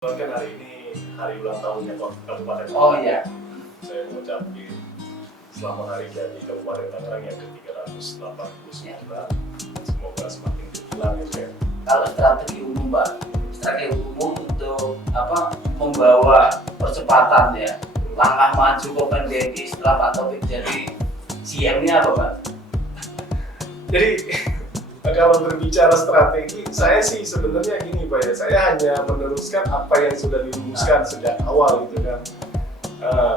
Kan hari ini hari ulang tahunnya Kabupaten Oh Tangerang. iya. Saya mengucapkan selamat hari jadi Kabupaten Tangerang yang ke-389. Ya. Semoga semakin berkilau ya Chef. Kalau strategi umum, Pak, strategi umum untuk membawa percepatan ya, langkah maju Kopenhagen setelah Pak Taufik jadi CM-nya apa, Pak? Jadi kalau berbicara strategi, saya sih sebenarnya gini Pak ya, saya hanya meneruskan apa yang sudah dirumuskan sejak awal gitu kan.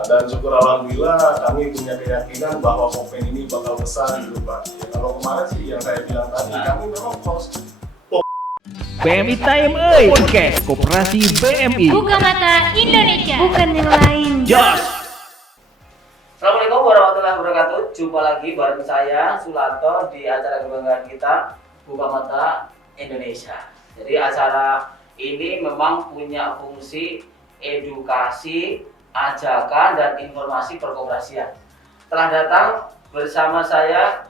Dan syukur alhamdulillah kami punya keyakinan bahwa Kopen ini bakal besar gitu Pak. Ya, kalau kemarin sih yang saya bilang tadi, kami memang harus BMI Time Podcast Koperasi BMI. Buka mata Indonesia, bukan yang lain. Jos. Assalamualaikum warahmatullahi wabarakatuh. Jumpa lagi bareng saya Sulanto di acara kebanggaan kita Buka Mata Indonesia. Jadi acara ini memang punya fungsi edukasi, ajakan dan informasi perkoperasian. Telah datang bersama saya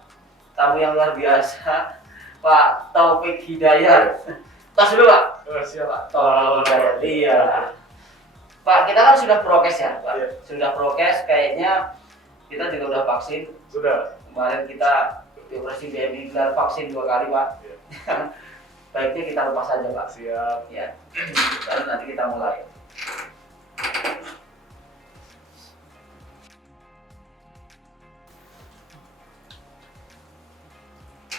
tamu yang luar biasa, Pak Taufik Hidayat. Tas dulu Pak. siap Pak. Taufik Hidayat. Iya. Pak, kita kan sudah prokes ya, Pak. Iya. Sudah prokes, kayaknya kita juga udah vaksin. Sudah. Kemarin kita di operasi BMI gelar vaksin 2 kali, Pak. Iya. Baiknya kita lepas saja, Pak. Siap. Ya. Lalu nanti kita mulai.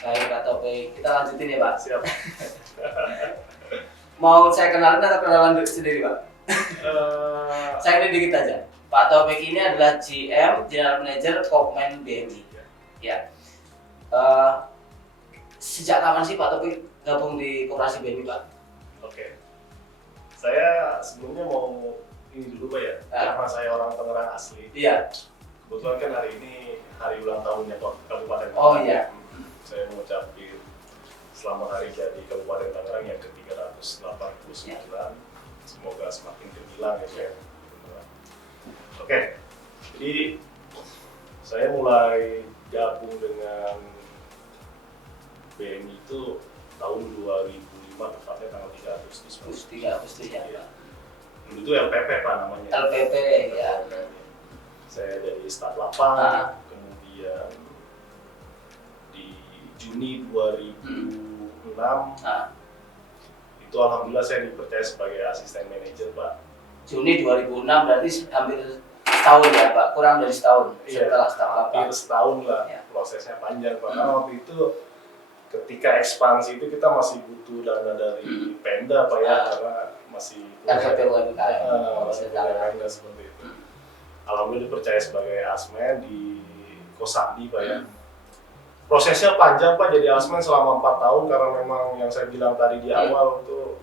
Baik, Pak Taufik. Kita lanjutin ya, Pak. Siap. Mau saya kenalin atau kenalan sendiri, Pak? Eh, Saya kenalin dikit aja. Pak Taufik ini adalah GM, General Manager Kopmen BMI. Ya. Sejak kapan sih Pak Taufik gabung di Koperasi BMI, Pak? Oke. Saya sebelumnya mau ini dulu Pak ya, karena saya orang Tangerang asli. Iya. Kebetulan kan hari ini hari ulang tahunnya Kabupaten Tangerang. Oh iya. Saya mengucapkan selamat hari jadi Kabupaten Tangerang yang ke-389. Semoga semakin gemilang ya Chef. Oke. Jadi saya mulai gabung dengan BMI itu tahun 2005, tepatnya tanggal 3 Agustus. 3 Agustus ya, Iya. Pak. Dulu itu LPP Pak namanya. LPP ya. Saya dari staf lapang, Ah. kemudian di Juni 2006 Nah, itu alhamdulillah saya dipercaya sebagai asisten manajer Pak. Juni 2006 berarti hampir setahun ya, Pak. Kurang dari setahun Iya. setelah staf Hampir lapang. setahun lah, Ya. prosesnya panjang Pak. Karena waktu itu ketika ekspansi itu kita masih butuh dana dari Pemda Pak ya, Ah. karena masih LPP UMKM. masih punya Pemda seperti itu. Alhamdulillah dipercaya sebagai asmen di Kosambi Pak ya. Prosesnya panjang Pak, jadi asmen selama 4 tahun karena memang yang saya bilang tadi di awal itu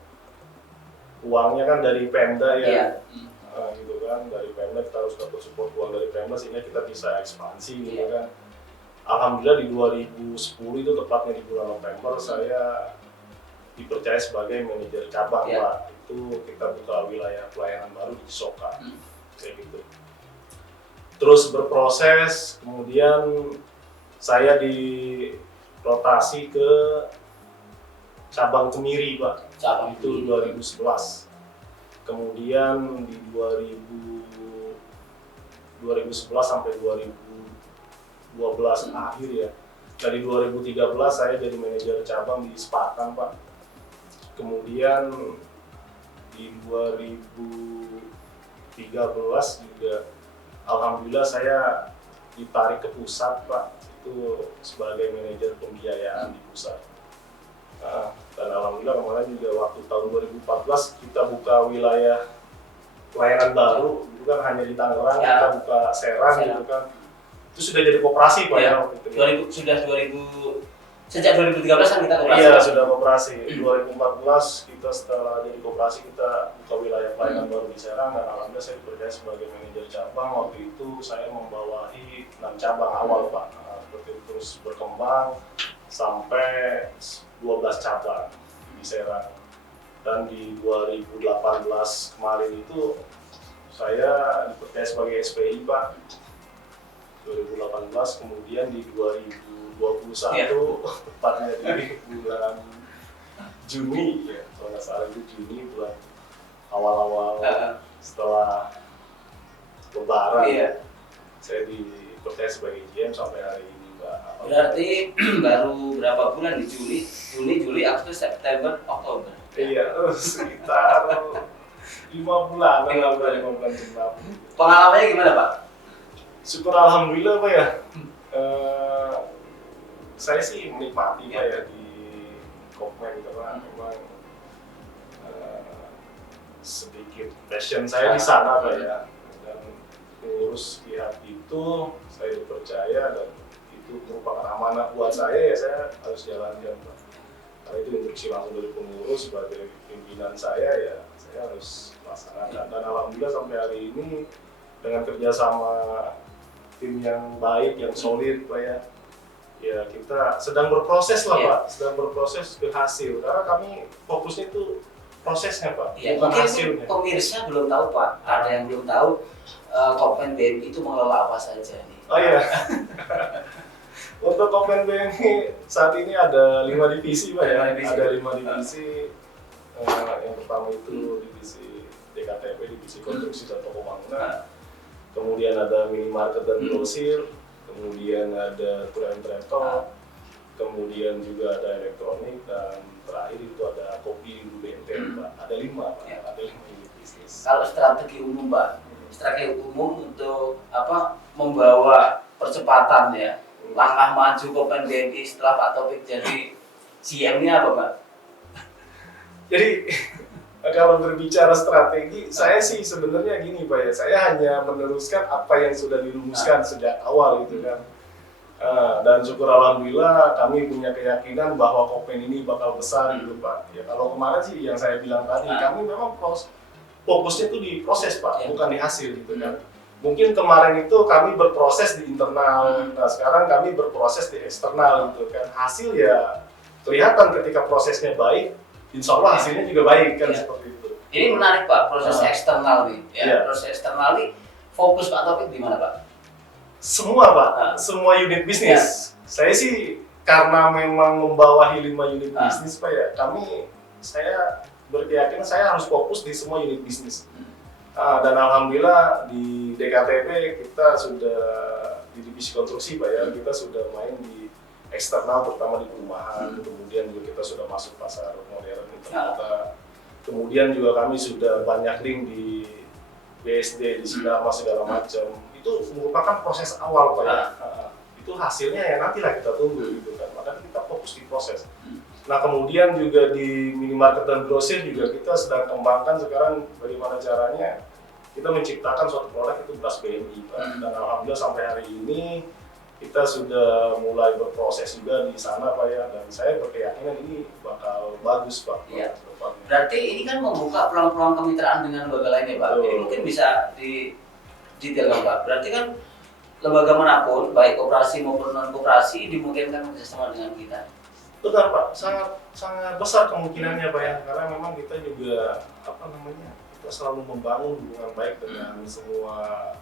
uangnya kan dari Pemda ya. Iya. Gitu kan, dari Pemda kita harus dapat support uang dari Pemda sehingga kita bisa ekspansi gitu kan. Alhamdulillah di 2010 itu tepatnya di bulan November saya dipercaya sebagai manajer cabang Iya. Pak. Itu kita buka wilayah pelayanan baru di Cisoka kayak gitu. Terus berproses, kemudian saya dirotasi ke cabang Kemiri Pak. Cabang Itu 2011. Kemudian di 2011 sampai 2012 akhir ya. Dari 2013 saya jadi manajer cabang di Sepatan Pak. Kemudian di 2013 juga alhamdulillah saya ditarik ke pusat Pak. Itu sebagai manajer pembiayaan di pusat. Dan alhamdulillah kemarin juga waktu tahun 2014 kita buka wilayah pelayanan baru, itu kan hanya di Tangerang, Ya. kita buka Serang gitu kan. Itu sudah jadi koperasi Pak ya waktu itu. 2000 sejak 2013 kan kita koperasi. Iya, sudah koperasi. 2014 kita setelah jadi koperasi kita buka wilayah pelayanan baru di Serang dan alhamdulillah saya dipercaya sebagai manajer cabang. Waktu itu saya membawahi 6 cabang awal Pak. Seperti itu terus berkembang sampai 12 cabang di Serang. Dan di 2018 kemarin itu saya dipercaya sebagai SPI Pak. 2018 kemudian di 2021 tepatnya di bulan Juni ya, kalau nggak salah itu Juni bulan awal-awal setelah Lebaran. Iya. Saya dipercaya sebagai GM sampai hari ini, Pak. Berarti baru berapa bulan di Juli, Agustus, September, Oktober. Iya, sekitar 5 bulan genap. Pengalamannya gimana, Pak? Syukur alhamdulillah, Pak ya. Saya sih menikmati Pak ya di Kopmen karena memang sedikit passion saya di sana Pak ya. Dan mengurus pihak itu saya dipercaya dan itu merupakan amanah buat saya ya, saya harus jalankan Pak. Karena itu instruksi langsung dari pengurus sebagai pimpinan saya ya, saya harus laksanakan. Dan alhamdulillah sampai hari ini dengan kerjasama tim yang baik, yang solid Pak ya, ya kita sedang berproses lah Pak, sedang berproses ke hasil. Karena kami fokusnya itu prosesnya Pak, Ya, bukan mungkin hasilnya. pemirsa belum tahu Pak, ada yang belum tahu Kopmen BMI itu mengelola apa saja nih? Oh iya. Untuk Kopmen BMI saat ini ada 5 divisi Pak ya, ada 5 divisi. Yang pertama itu divisi DKTP, divisi konstruksi dan toko bangunan. Kemudian ada minimarket dan grosir, kemudian ada tour and travel, kemudian juga ada elektronik, dan terakhir itu ada kopi di benteng Pak. Ada 5 Pak, ada 5 unit bisnis. Kalau strategi umum Pak, strategi umum untuk apa membawa percepatan ya, langkah maju Kopmen BMI setelah Pak Taufik jadi GM-nya apa Pak? Jadi kalau berbicara strategi, saya sih sebenarnya gini Pak ya, saya hanya meneruskan apa yang sudah dirumuskan sejak awal gitu kan. Dan syukur alhamdulillah kami punya keyakinan bahwa Kopmen ini bakal besar gitu Pak. Ya kalau kemarin sih yang saya bilang tadi, kami memang fokusnya itu di proses Pak, bukan di hasil gitu kan. Mungkin kemarin itu kami berproses di internal, nah sekarang kami berproses di eksternal gitu kan. Hasil ya kelihatan ketika prosesnya baik, insya Allah hasilnya juga baik kan seperti itu. Ini menarik Pak, proses eksternal nih. Ya, proses eksternal nih fokus Pak Taufik di mana Pak? Semua Pak, semua unit bisnis. Saya sih karena memang membawahi 5 unit bisnis Pak ya, saya berkeyakinan saya harus fokus di semua unit bisnis. Dan alhamdulillah di DKTP kita sudah di divisi konstruksi Pak ya, kita sudah main di eksternal terutama di perumahan, kemudian juga kita sudah masuk pasar modern ternyata. Kemudian juga kami sudah banyak link di BSD, di Sinarmas segala macam. Itu merupakan proses awal Pak ya. Itu hasilnya ya nantilah kita tunggu gitu kan. Makanya kita fokus di proses. Nah kemudian juga di minimarket dan grosir juga kita sedang kembangkan sekarang bagaimana caranya kita menciptakan suatu produk itu beras BMI Pak. Dan alhamdulillah sampai hari ini kita sudah mulai berproses juga di sana Pak ya, dan saya berkeyakinan ini bakal bagus Pak. Iya. Berarti ini kan membuka peluang-peluang kemitraan dengan lembaga lainnya Pak. Ini mungkin bisa didetailkan Pak. Berarti kan lembaga manapun, baik koperasi maupun non koperasi, dimungkinkan bekerjasama dengan kita. Betul Pak, sangat besar kemungkinannya Pak ya, karena memang kita juga kita selalu membangun hubungan baik dengan semua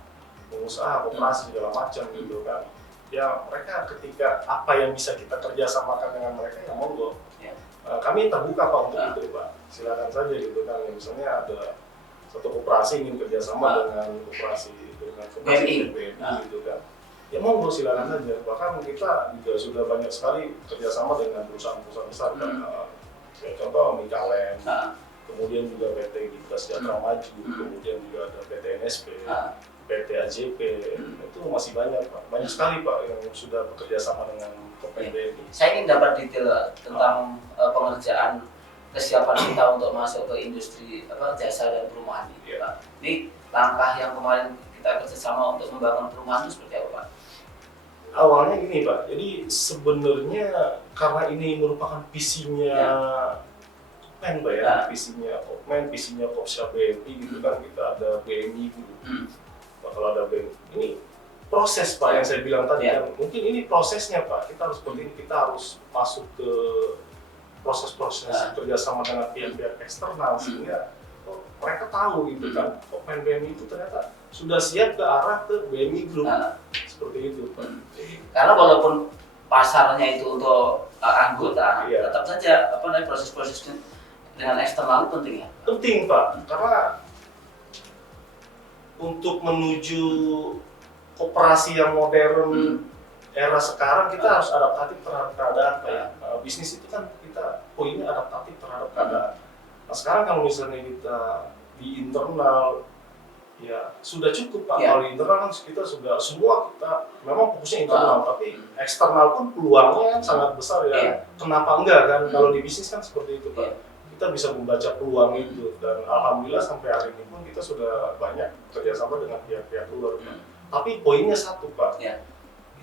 pengusaha, koperasi segala macam gitu kan. Ya mereka ketika apa yang bisa kita kerjasamakan dengan mereka ya monggo. Kami terbuka Pak untuk itu Pak. Silakan saja gitu kan. Misalnya ada satu koperasi ingin kerjasama dengan koperasi BMI gitu kan. Ya monggo silakan saja. Bahkan kita juga sudah banyak sekali kerjasama dengan perusahaan-perusahaan besar kan. Ya, contoh Mikalen, kemudian juga PT Gita Sejahtera Maju, kemudian juga ada PT NSP. PT AJP, itu masih banyak Pak, banyak sekali Pak yang sudah bekerja sama dengan Kopmen BMI. Saya ingin dapat detail tentang pengerjaan kesiapan kita untuk masuk ke industri jasa dan perumahan ini Pak. Ini langkah yang kemarin kita kerjasama untuk membangun perumahan itu seperti apa Pak? Awalnya gini Pak, jadi sebenarnya karena ini merupakan visinya Kopmen Pak ya, visinya Kopmen, visinya Kopsya BMI gitu kan, kita ada BMI gitu. Kalau ada ini proses Pak yang saya bilang tadi kan, mungkin ini prosesnya Pak, kita harus seperti ini, kita harus masuk ke proses-proses kerjasama dengan pihak-pihak eksternal sehingga mereka tahu gitu kan, Kopmen BMI itu ternyata sudah siap ke arah ke BMI Group seperti itu Pak. Karena walaupun pasarnya itu untuk anggota, tetap saja proses-prosesnya dengan eksternal itu penting ya? Penting Pak, karena untuk menuju koperasi yang modern era sekarang kita harus adaptatif terhadap keadaan Pak ya. Bisnis itu kan kita poinnya adaptatif terhadap keadaan. Nah sekarang kalau misalnya kita di internal ya sudah cukup Pak. Kalau di internal kan kita sudah semua kita memang fokusnya internal, tapi eksternal pun peluangnya kan sangat besar ya. Kenapa enggak kan? Kalau di bisnis kan seperti itu Pak. Kita bisa membaca peluang itu dan alhamdulillah sampai hari ini pun kita sudah banyak kerjasama dengan pihak-pihak luar Pak. Tapi poinnya satu Pak.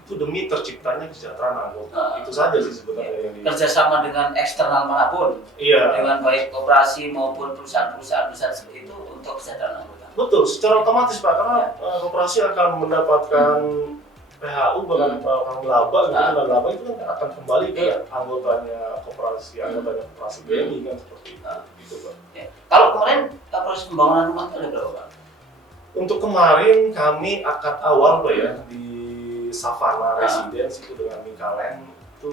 Itu demi terciptanya kesejahteraan anggota. Itu saja sih sebenarnya yang kerjasama dengan eksternal manapun, dengan baik koperasi maupun perusahaan-perusahaan besar seperti itu untuk kesejahteraan anggota. Betul, secara otomatis Pak, karena koperasi akan mendapatkan PHU bahkan laba gitu, dan laba itu kan akan kembali ke anggotanya koperasi BMI kan seperti itu Pak. Kalau kemarin proses pembangunan rumah itu ada berapa Pak? Untuk kemarin kami akad awal Pak ya di Savana Residence itu dengan Mingkalen itu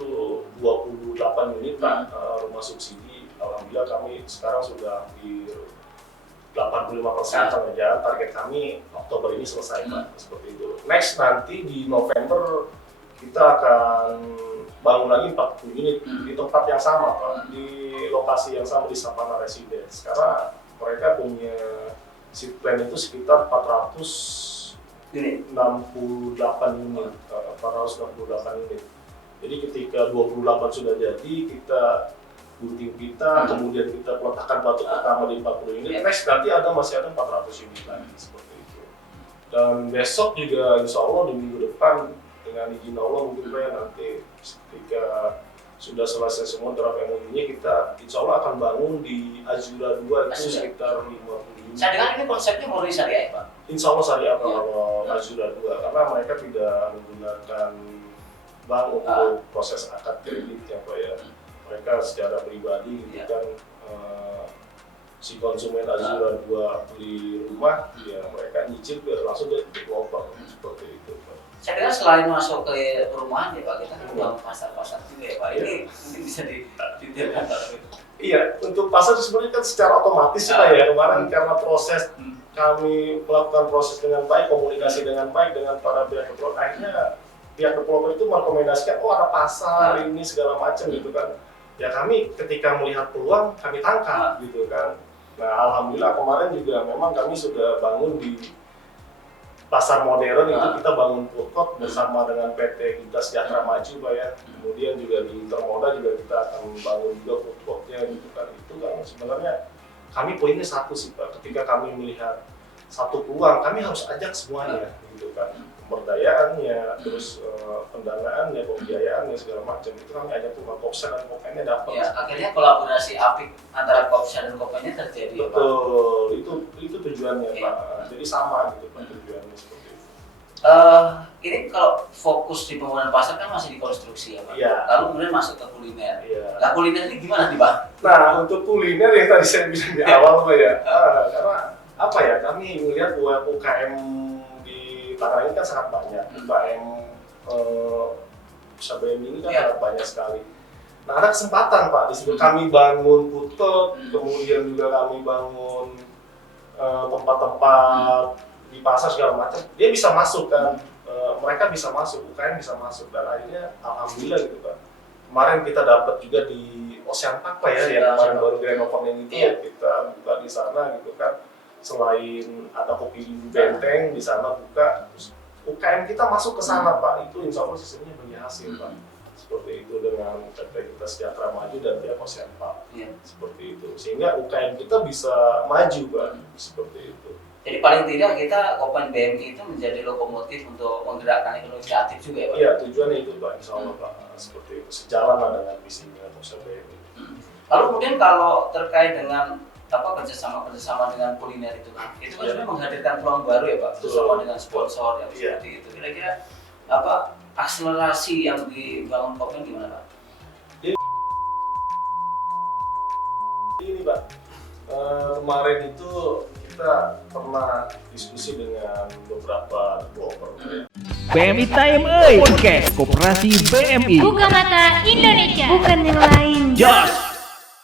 28 unit Pak, rumah subsidi. Alhamdulillah kami sekarang sudah di 85% pengerjaan. Target kami Oktober ini selesai Pak, seperti itu. Next nanti di November kita akan bangun lagi 40 unit di tempat yang sama Pak, di lokasi yang sama di Savana Residence. Karena mereka punya seat plan itu sekitar 468 unit. Jadi ketika 28 sudah jadi, kita gunting pita, kemudian kita letakkan batu pertama di 40 unit, next nanti masih ada 400 unit lagi seperti itu. Dan besok juga insya Allah di minggu depan dengan izin Allah mungkin Pak ya nanti ketika sudah selesai semua draft MOU-nya kita insya Allah akan bangun di Azura 2 itu sekitar 50 unit. Saya dengar ini konsepnya murni syariah Pak? Insya Allah syariah kalau Azura 2 karena mereka tidak menggunakan bank untuk proses akad kreditnya Pak ya. Mereka secara pribadi gitu kan si konsumen Azura 2 beli rumah ya mereka nyicil langsung dari developer seperti itu Pak. Saya dengar selain masuk ke perumahan ya Pak, kita kan bangun pasar-pasar juga ya Pak. Ini mungkin bisa detailkan Pak. Iya, untuk pasar sebenarnya kan secara otomatis Pak ya kemarin karena proses kami melakukan proses dengan baik, komunikasi dengan baik dengan para pihak developer, akhirnya pihak developer itu merekomendasikan ada pasar ini segala macam gitu kan. Ya kami ketika melihat peluang kami tangkap gitu kan. Nah alhamdulillah kemarin juga memang kami sudah bangun di pasar modern itu kita bangun food court bersama dengan PT Kita Sejahtera Maju Pak ya. Kemudian juga di Intermoda juga kita akan bangun juga food courtnya gitu kan. Itu kan sebenarnya kami poinnya satu sih Pak, ketika kami melihat satu peluang kami harus ajak semuanya gitu kan. Pemberdayaannya, terus pendanaannya, pembiayaannya segala macam itu kami ajak tuh Kopsen dan Kopmennya dapat. Ya, akhirnya kolaborasi apik antara Kopsen dan Kopmennya terjadi. Betul, itu tujuannya Pak. Jadi sama gitu Pak tujuannya seperti itu. Ini kalau fokus di pembangunan pasar kan masih di konstruksi ya Pak. Lalu kemudian masuk ke kuliner. Nah kuliner ini gimana nih Pak? Nah untuk kuliner yang tadi saya bilang di awal Pak ya, karena apa ya kami melihat UKM Tangerang ini kan sangat banyak, UKM BMI ini kan sangat banyak sekali. Nah ada kesempatan Pak, di situ kami bangun food court, kemudian juga kami bangun tempat-tempat di pasar segala macam, dia bisa masuk kan, mereka bisa masuk, UKM bisa masuk dan akhirnya alhamdulillah gitu Pak. Kemarin kita dapat juga di Ocean Park Pak ya, yang kemarin baru grand opening itu kita buka di sana gitu kan. Selain ada kopi di Benteng, di sana buka, UKM kita masuk ke sana Pak, itu insya Allah sistemnya berhasil Pak. Seperti itu dengan PT Kita Sejahtera Maju dan pihak Ocean Park, seperti itu. Sehingga UKM kita bisa maju Pak, seperti itu. Jadi paling tidak kita Kopmen BMI itu menjadi lokomotif untuk menggerakkan ekonomi kreatif juga ya Pak? Iya, tujuannya itu Pak, insya Allah Pak, seperti itu. Sejalan lah dengan visinya Kopsen BMI. Lalu kemudian kalau terkait dengan kerjasama dengan kuliner itu kan sebenarnya menghadirkan peluang baru ya Pak, bersama dengan sponsor yang seperti itu. Kira-kira akselerasi yang dibangun Kopmen gimana Pak? Ini Pak, kemarin itu kita pernah diskusi dengan beberapa developer. BMI Time Podcast Koperasi BMI. Buka mata Indonesia, bukan yang lain. Jos.